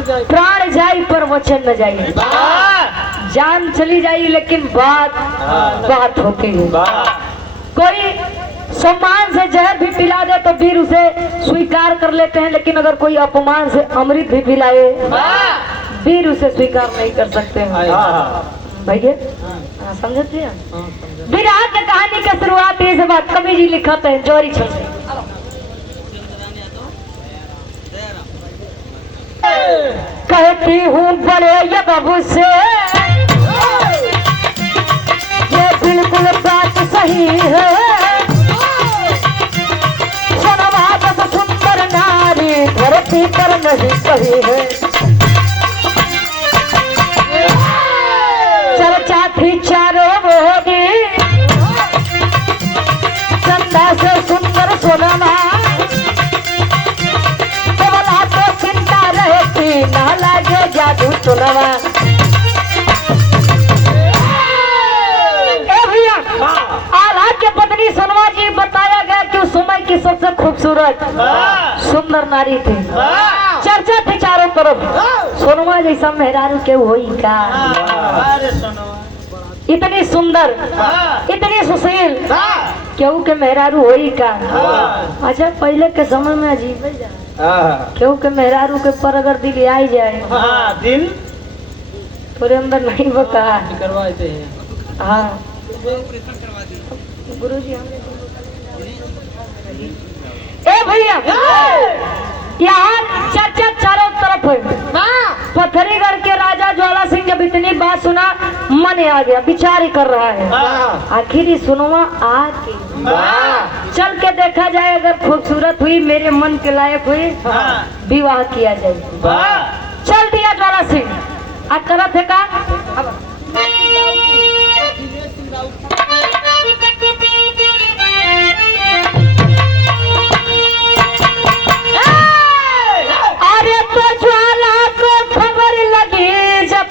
प्राण जाई पर वचन न जाई। जान चली जाई लेकिन बात होती है। कोई सम्मान से जहर भी पिला दे तो वीर उसे स्वीकार कर लेते हैं, लेकिन अगर कोई अपमान से अमृत भी पिलाए वीर उसे स्वीकार नहीं कर सकते हैं। भैया समझते हैं? विराट की कहानी की शुरुआत इस बात कवि जी लिखते हैं जोरी छंद। कहती हूँ बड़े ये बाबू से ये बिल्कुल बात सही है। सुनवा बस सुंदर नारी धरती पर नहीं कही है। चर्चा थी चारों मोदी चंदा से सुंदर सोनमा ना लागे जादू सुनवा। भैया आल्हा के पत्नी सोनवा जी बताया गया कि उस समय की सबसे खूबसूरत सुंदर नारी थी। चर्चा थी चारों तरफ सोनवा जैसा मेहरारू के होई का। इतनी सुंदर इतनी सुशील केहू के मेहरारू होई का। अच्छा पहले के समय में अजीब केहू के मेहरारू के पर अगर दिल आई जाए दिल थोड़े अंदर नहीं बता करवाते हैं। हाँ गुरु जी ए भैया यहाँ चर्चा चारों तरफ है। पत्थरीगढ़ के राजा ज्वाला सिंह जब इतनी बात सुना मन आ गया, विचार ही कर रहा है आखिर ही सुनवा आके चल के देखा जाए, अगर खूबसूरत हुई मेरे मन के लायक हुई विवाह किया जाए। चल दिया ज्वाला सिंह आ करत है का अरे तो ज्वाला को खबर लगी जब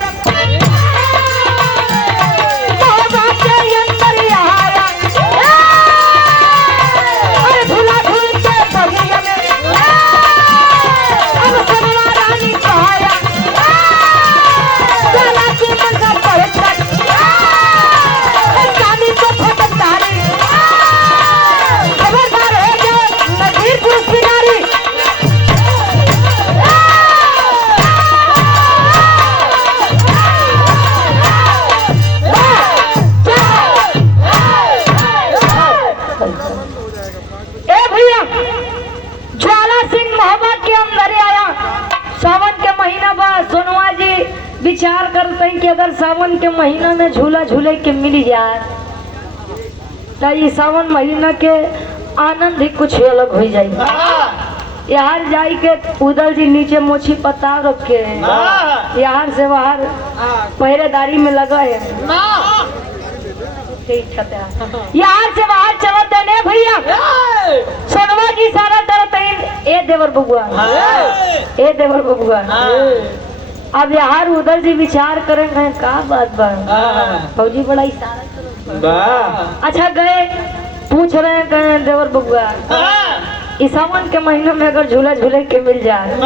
विचार करते हैं कि अगर सावन के महीना में झूला झूले के मिल जाए तो ये सावन महीना के आनंद ही कुछ अलग हो जाएगा। यहाँ जाई के उदल जी नीचे मोछी पताव रखे हैं, यहाँ से बाहर पहरेदारी में लगा है, यहाँ से बाहर चला देने भैया सोनवा जी सारा तरफ ए देवर बबुआ ए देवर बबुआ। अब यार उधर जी विचार करेंगे का बात फौजी बड़ा इशारा। अच्छा गए पूछ रहे हैं कहे देवर बबुआ इस सावन के महीने में अगर झूला झूले के मिल जाए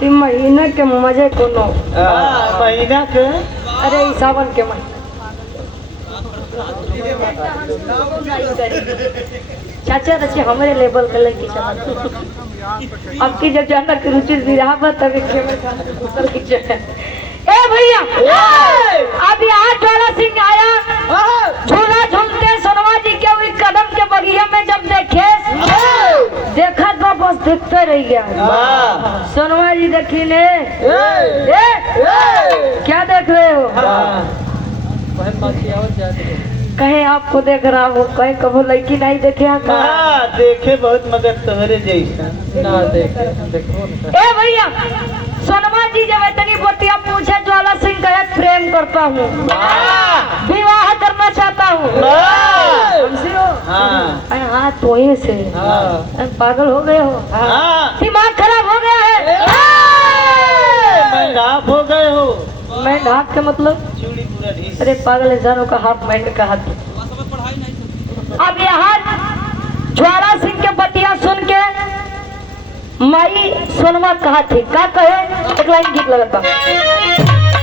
तो महीने के मजे कोनो महीना के अरे इस सावन के महीने चाचा रचे हमारे लेवल के लड़की चला अब की जब जाना की रुचि विराह तब ए भैया अब यहाँ ज्वाला सिंह आया झूला झूलते सोनवा जी के हुई कदम के बगिया में जब देखे देखा तो बस देखते रह गया। सोनवा जी देखी ने क्या देख रहे हो कहे आपको देख रहा हूँ कहे कबो लड़की नहीं देखे देखे बहुत मगर तुम्हारे जैसा ना देखे देखो ए भैया सोनमा जी जब इतनी बोतिया पूछे ज्वाला सिंह कहे प्रेम करता हूँ विवाह करना चाहता हूँ हाँ तो से पागल हो गए हो दिमाग खराब हो गया है आप हो गए हो मैं ढाक के मतलब अरे पागल इंसानों का हाथ मैंड का हाथ। अब यहाँ ज्वाला सिंह के बतिया सुन के माई सोनमा कहा थी का कहे एक लाइन गीत लगत बा।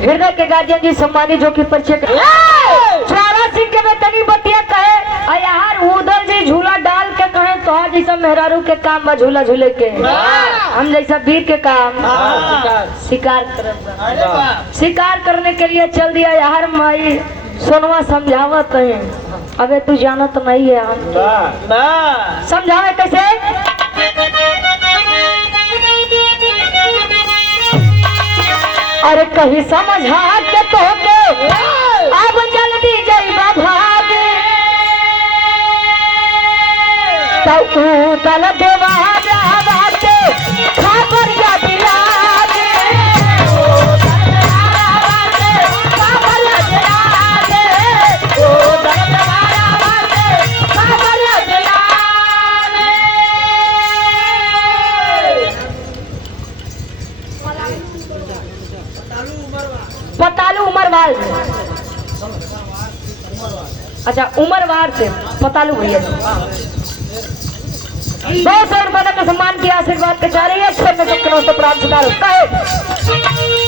हृदय के गार्जियन जी सम्मानित जो कि परिचय ज्वाला सिंह के बेतनी बतिया कहे यार उधर जी झूला डाल के कहे तो जैसा मेहरारू के काम बा झूला झूले के हम जैसा वीर के काम शिकार करने के लिए चल दिया यार माई सोनवा समझावत है अबे तू जानत नहीं है हम समझावे कैसे अरे कहीं समझा के तो अब जल्दी जाइबा भागे तो उतल देवा जावाते खबर या दिलागे खबर या दिलागे उतल देवा जावाते खबर या दिलागे पतालू उमरवाल अच्छा उमरवार से पतालू भैया 200 रुपये का सम्मान किया आशीर्वाद के चाह रही है सब में सबके नौस्त प्राप्त सुधार होता है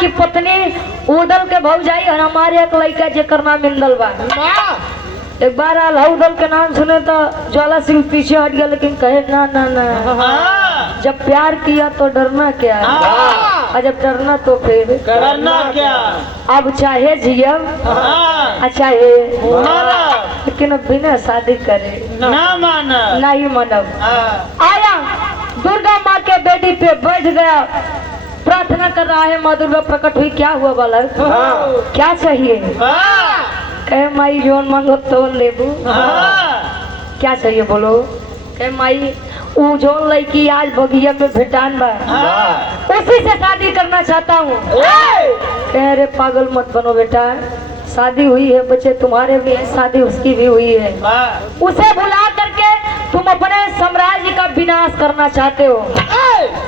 की पत्नी उदल के भौजाई और हमारे एक लड़का जेकर नाम इंदल बा एक बार उदल के नाम सुने तो ज्वाला सिंह पीछे हट गया लेकिन कहे ना ना ना जब प्यार किया तो डरना क्या और जब डरना तो फिर करना क्या अब चाहे जियम चाहे लेकिन बिना शादी करे ना माना नहीं मानव आया दुर्गा माँ के बेटी पे बैठ गया प्रार्थना कर रहा है माँ दुर्गा प्रकट हुई क्या हुआ बालक क्या चाहिए कहे माई जोन मांगो तो लेबू क्या चाहिए बोलो कहे माई वो जोन लड़की आज बगिया में भेटान बा उसी से शादी करना चाहता हूँ कह रे पागल मत बनो बेटा शादी हुई है बच्चे तुम्हारे भी है शादी उसकी भी हुई है उसे बुला करके तुम अपने साम्राज्य का विनाश करना चाहते हो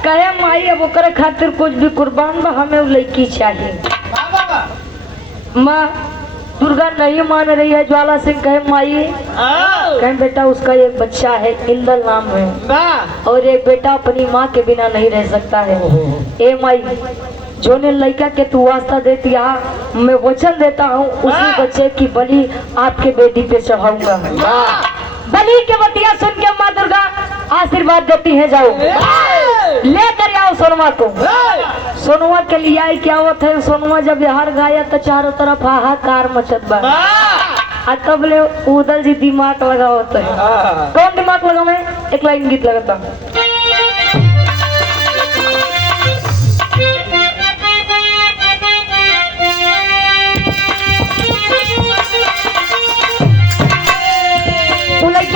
कहे माई अब करे खातिर कुछ भी कुर्बान बा हमें वो लड़की चाहिए माँ दुर्गा नहीं मान रही है ज्वाला सिंह कहे माई कहे बेटा उसका एक बच्चा है इंदल नाम है और एक बेटा अपनी माँ के बिना नहीं रह सकता है ए माई जो ने लड़का के तू वास्ता देती मैं वचन देता हूँ उसी बच्चे की बलि आपके बेटी पे चढ़ाऊंगा बलि के बतिया सुन के माँ दुर्गा आशीर्वाद देती है जाओ ले कर आओ सोनवा को। सोनवा के लिए आई क्या होत है, सोनवा जब बिहार गाया तो चारों तरफ हाहाकार मचत बा। आ तब ले उदल जी दिमाग लगावत है। कौन दिमाग लगावे? एक लाइन गीत लगता।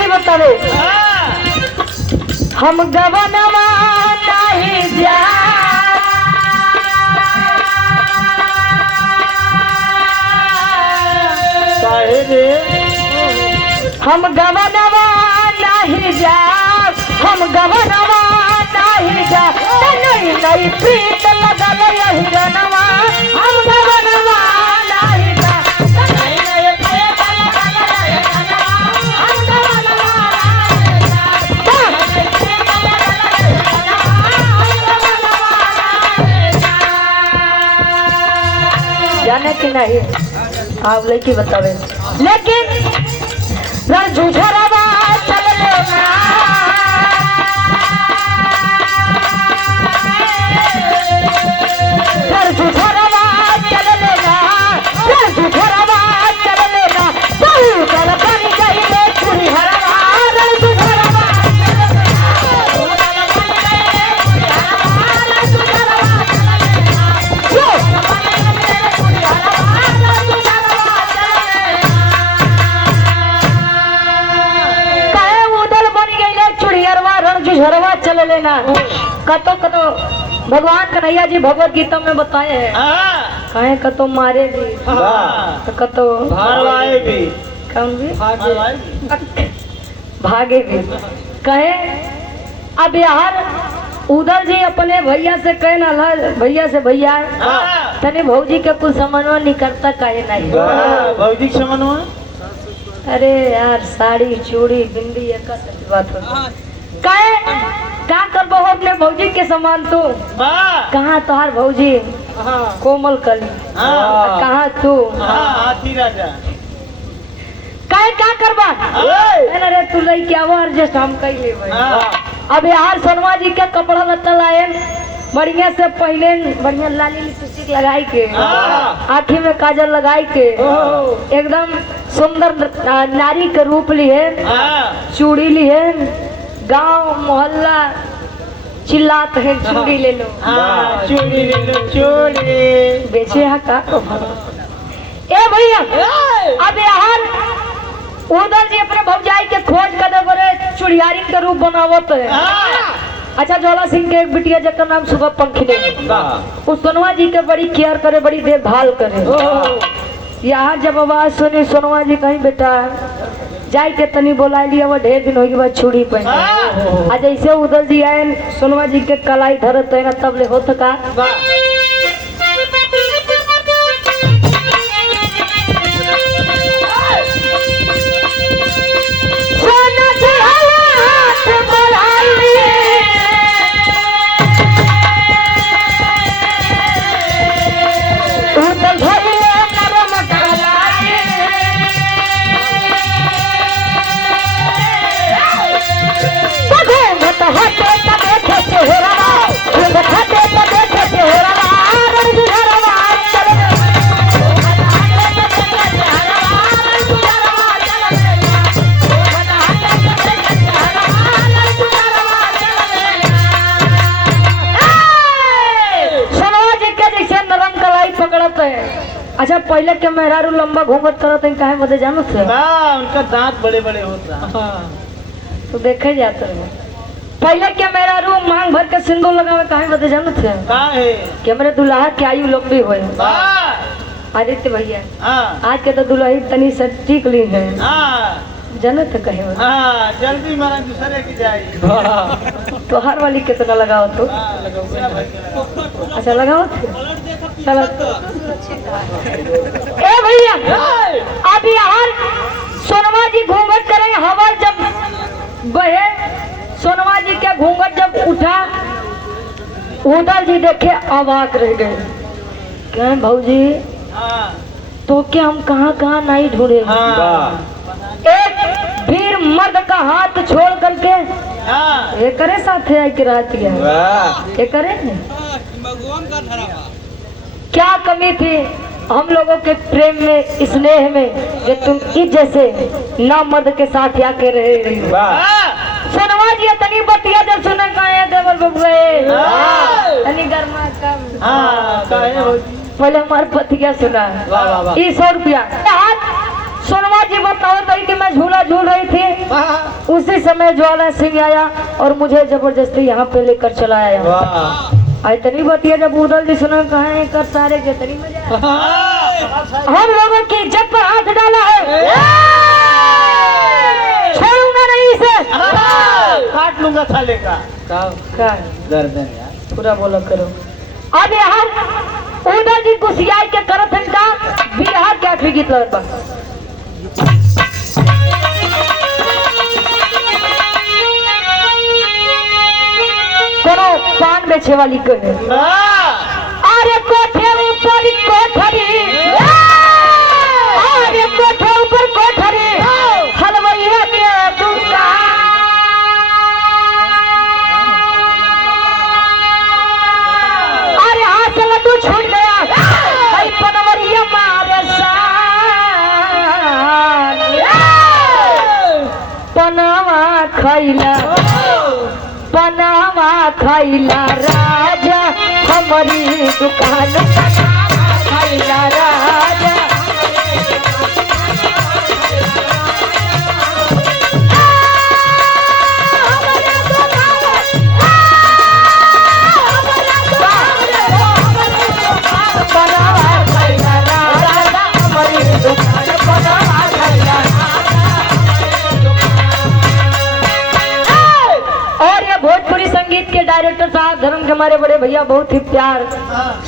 बतावे हम गवनवा नहीं जा हम गवनवा नहीं जा हम गवनवा नहीं जा नहीं नहीं प्रीत लगल यही रनवा हम गवनवा नहीं जा नहीं नहीं प्रीत लगल यही रनवा हम गवनवा जाने की नहीं आप लड़की बतावे। लेकिन झूझरवा चल लेना झूझरवा चल लेना झूझरवा चल लेना बहु चल कर गई ले चूड़ी हरवा झूझरवा झरवा चल लेना। कतो कतो भगवान कन्हैया जी भगवत गीता में बताए हैं कहे कतो मारे भी तो कतो भी कौन भी भागे भी कहे। अब यार उधर जी अपने भैया से कहे ना भैया से भैया तने भौजी के कुछ समन्वय नहीं करता कहे नहीं भौजी समन्वय। अरे यार साड़ी चूड़ी बिंदी एक बात हो क्या करबो अपने भौजी के समान तो कहाँ तोहार भौजी कोमल कली कहाँ तू हाथी राजा क्या करबा अरे तू लई क्या वो एडजस्ट हम कई ले अब यार सोनवा जी के कपड़ा लत्ता लाए बढ़िया से पहले बढ़िया लाली लिपस्टिक लगाई के आँखी में काजल लगाई के एकदम सुंदर नारी के रूप लिए चूड़ी लिए गांव मोहल्ला चिल्लात है चूड़ी ले लो चूड़ी ले लो चूड़ी बेचे है का ए भैया। अब यार उधर जी अपने भौजाई के खोज कर बड़े चुड़ियारी के रूप बनावत है। अच्छा ज्वाला सिंह के एक बिटिया जकर नाम सुबह पंखी उस सोनवा जी के बड़ी केयर करे बड़ी देखभाल करे। यहाँ जब आवाज सुनी सोनवा जी कहीं बेटा जाई के तनी बोला लिया वो ढेर दिन होगी बाद छुड़ी पहने आज ऐसे उदल जी आए सोनवा जी के कलाई धरत है ना तब ले होत का अच्छा पहले के मेहरारू लंबा घूंघट करत है काहे बदे जानत है उनका दांत बड़े बड़े होता तो देखे जाते है। पहले के मेहरारू मांग भर के सिंदूर लगावे काहे बदे जानत है कि हमरे दुल्हा के आयु लंबी होए। आदित्य भैया आज के तो दुल्ही तनी से टिक ली है जानत है कहे जल्दी मारा दूसरे की जाए तो हर वाली कितना लगाओ तो अच्छा लगाओ चलो ए भैया। अब यार सोनवा जी घूंघट करे हवा जब बहे सोनवा जी के घूंघट जब उठा उधर जी देखे अवाक रह गए क्या भौजी तो क्या हम कहाँ कहाँ नहीं ढूंढे। एक फिर मर्द का हाथ छोड़ करके ये करे साथ है कि रात गया ये करे क्या कमी थी हम लोगों के प्रेम में स्नेह में कि तुम इस जैसे ना मर्द के साथ या के रहे रही हो। सोनवा जी तनी बतिया जब सुने कहे देवर बबुए तनी गरमा कम पहले हमारे पतिया सुना 100 रुपया सोनवा जी बताओ तो कि मैं झूला झूल रही थी उसी समय ज्वाला सिंह आया और मुझे जबरदस्ती यहाँ पे लेकर चला आया। इतनी बतिया जब उदल जी सुना कहे कर सारे कितनी मजा हम लोगों की इज्जत पर हाथ डाला है छोड़ूंगा नहीं इसे काट लूंगा साले का गर्दन यार पूरा बोला करो। अब यहाँ उदल जी गुस्सियाई के करत हैं का बिहार क्या गीत लगत बा कोनो पान बेचे वाली कहे अरे कोठे ऊपर कोठरी अरे कोठे ऊपर कोठरी हलवैया के दुकान अरे हाथ से लड्डू छूट गया भाई पनवरिया मारे सान पनावा खैला पनावा खैला राजा हमारी दुकान पनावा खैला राजा पनावा खैला राजा हमारी दुकान पनावा खैला। और ये भोजपुरी संगीत के डायरेक्टर साहब धर्म के हमारे बड़े भैया बहुत ही प्यार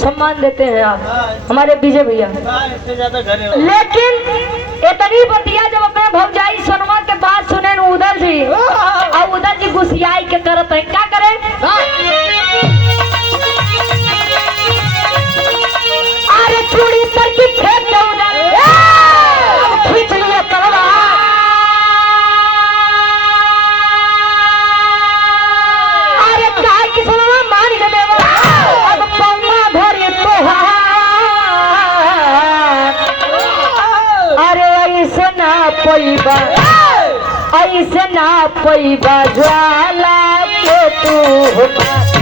सम्मान देते हैं आप हमारे विजय भैया। लेकिन इतनी बतिया जब अपने भौजाई सोनमा के बात सुने उदल जी और उदल जी गुस्सियाई के करत है क्या करे अरे चूड़ी पर की फेंक दो उदल खींच लिया तलवार पैबा ऐसे ना पैबा ज्वाला के तू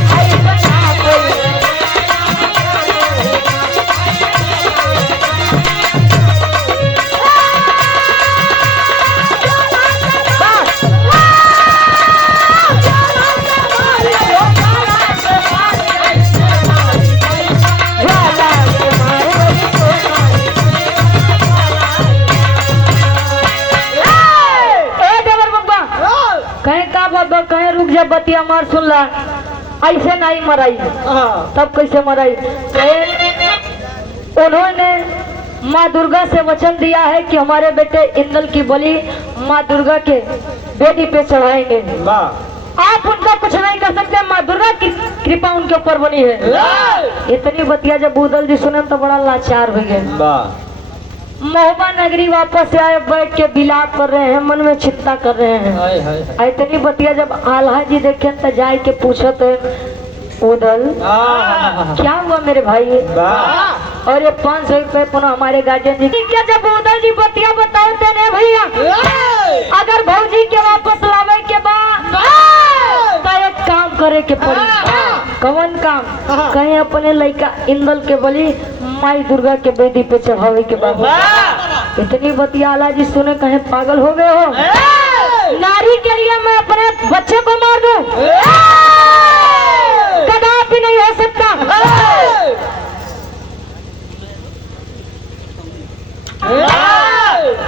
ऐसे ना कहे रुक जा बतिया मार सुन ला ऐसे नहीं मराई तब कैसे मराई उन्होंने माँ दुर्गा से वचन दिया है कि हमारे बेटे इंदल की बलि माँ दुर्गा के बेटी पे चढ़ाएंगे आप उनका कुछ नहीं कर सकते माँ दुर्गा की कृपा उनके ऊपर बनी है। इतनी बतिया जब उदल जी सुने तो बड़ा लाचार हो गए महोबा नगरी वापस आए बैठ के बिलाप कर रहे हैं मन में चिंता कर रहे हैं। इतनी बतिया जब आल्हा जी देखे तो जाए के पूछत उदल क्या हुआ मेरे भाई और ये 500 रुपए पुनः हमारे गार्जियन जी क्या जब उदल जी बतिया बताओ देने भैया अगर भौजी के वापस लावे के बाद तो एक काम करे के पड़ी कवन काम कहीं अपने लड़का इंदल के बलि माई दुर्गा के बेदी पे चढ़ावे के बाद इतनी बतिया आला जी सुने कहीं पागल हो गए हो नारी के लिए मैं अपने बच्चे को मार दूं कदापि नहीं हो सकता।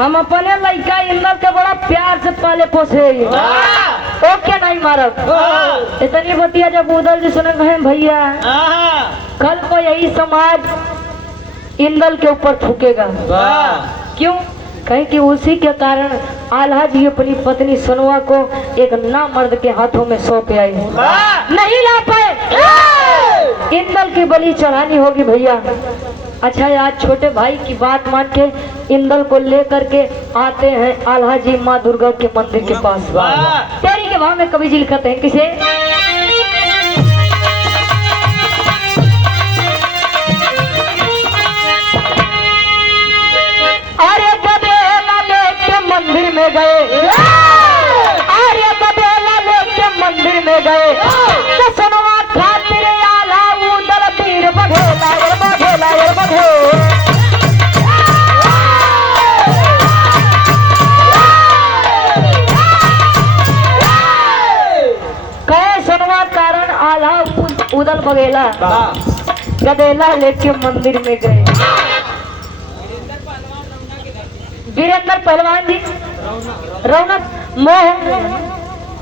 हम अपने लड़का इंदल के बड़ा प्यार से पाले पोसे ओके नहीं मारब। इतनी बतिया जब उदल जी सुने कहे भैया कल को यही समाज इंदल के ऊपर थूकेगा क्यों कहीं कि उसी के कारण आल्हा जी अपनी पत्नी सोनवा को एक ना मर्द के हाथों में सौंप आई नहीं ला पाए इंदल की बलि चढ़ानी होगी भैया अच्छा आज छोटे भाई की बात मान के इंदल को लेकर के आते हैं आल्हा जी माँ दुर्गा के मंदिर के पास। तेरी के भाव में कवि जी लिखते हैं किसे? अरे बबेला लेके मंदिर में गए, अरे बबेला लेके मंदिर में गए तो सुनवा खातिर आला उदल पीर बघेला बघेला बघे कहे सुनवा कारण आला उदल बघेला गदेला लेके मंदिर में गए। वीरेंद्र पहलवान जी रौनक मोह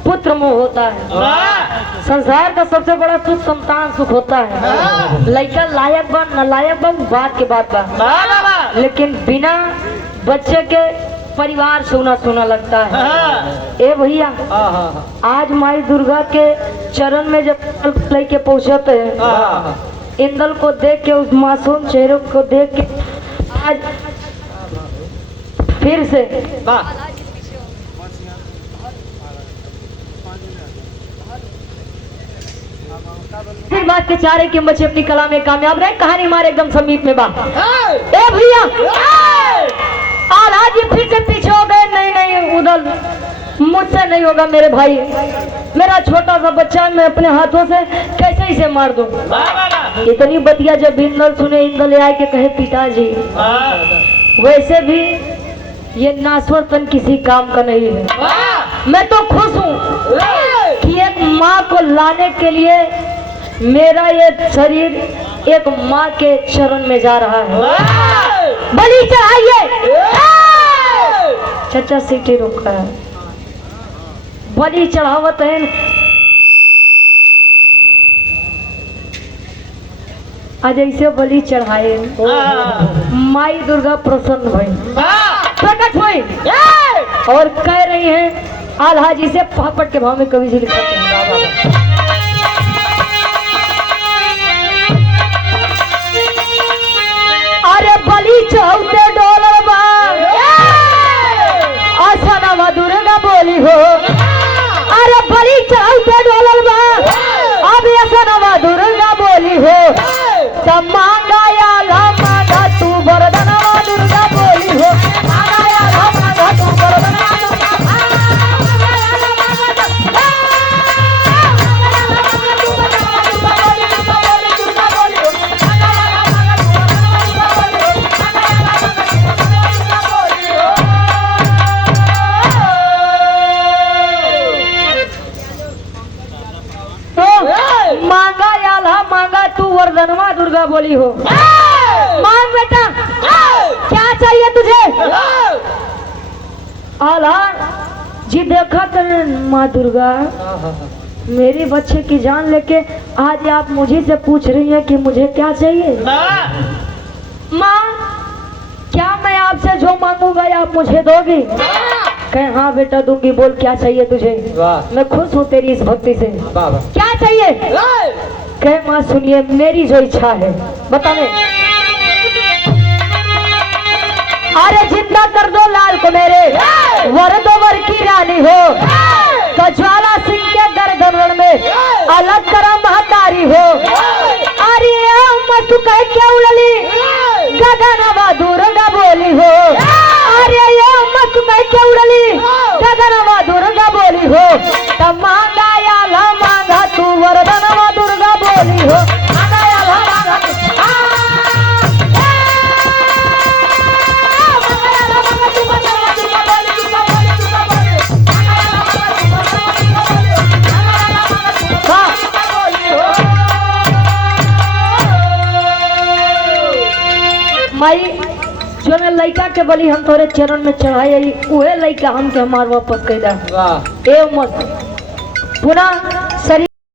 पुत्र मोह होता है। संसार का सबसे बड़ा सुख संतान सुख होता है। लड़का लायक बन न लायक बन बात के बात बा, लेकिन बिना बच्चे के परिवार सोना सोना लगता है। ए भैया आज माई दुर्गा के चरण में जब लेके पहुंचते हैं इंदल को देख के उस मासूम चेहरे को देख के आज फिर से फिर बात के चारे के बच्चे अपनी कला में कामयाब रहे। कहानी हमारे एकदम समीप में बा। ए भैया आल्हा जी फिर से पीछे हो गए। नहीं नहीं उदल मुझसे नहीं होगा मेरे भाई, मेरा छोटा सा बच्चा मैं अपने हाथों से कैसे इसे मार दूं। इतनी बतिया जब इंदल सुने इंदल आए के कहे पिताजी वैसे भी ये नासवरपन किसी काम का नहीं है। मैं तो खुश हूँ कि एक माँ को लाने के लिए मेरा ये शरीर एक माँ के चरण में जा रहा है। बलि चढ़ाइए। चचा सीटी रोका है, बलि चढ़ावत है। आज ऐसे बलि चढ़ाए माई दुर्गा प्रसन्न भई प्रकट हुई और कह रही हैं आल्हा जी से पापड़ के भाव में कवि जी लिखते हैं। अरे बलि चौथे डॉलर बा असनवा दुर्गा बोली हो। अरे बलि चौथे डॉलर बा अब असनवा दुर्गा बोली हो। सब मांगा आल्हा मांगा तू वरदानवा दुर्गा बोली हो। मांगा आल्हा मांगा तू वरदानवा मांगा आल्हा मांगा तू वरदानवा दुर्गा बोली हो। मांग बेटा क्या चाहिए तुझे? आल्हा जी देखा तेरे माँ दुर्गा मेरी बच्चे की जान लेके आज आप मुझे से पूछ रही हैं कि मुझे क्या चाहिए। माँ क्या मैं आपसे जो मांगूंगा आप मुझे दोगी? कहे हाँ बेटा दूंगी। बोल क्या चाहिए तुझे? मैं खुश हूँ तेरी इस भक्ति से। क्या चाहिए? कहे माँ सुनिए मेरी जो इच्छा है बताने। अरे जिंदा कर दो लाल को मेरे वर दो वर की रानी हो। तो ज्वाला सिंह के गर्दन में अलग करा महतारी हो। अरे मत कह के उड़ली गगनवा दुर्गा बोली हो। अरे मत कह के उड़ली गगनवा दुर्गा बोली हो। तब मांगा आल्हा मांगा तू वरदानवा दुर्गा बोली हो। मांगा आल्हा मांगा तू माई जो मैं लड़का के बलि हम तोरे चरण में चढ़ाई उहे लड़का हम के हमार वापस कह दा। ए मत पुनः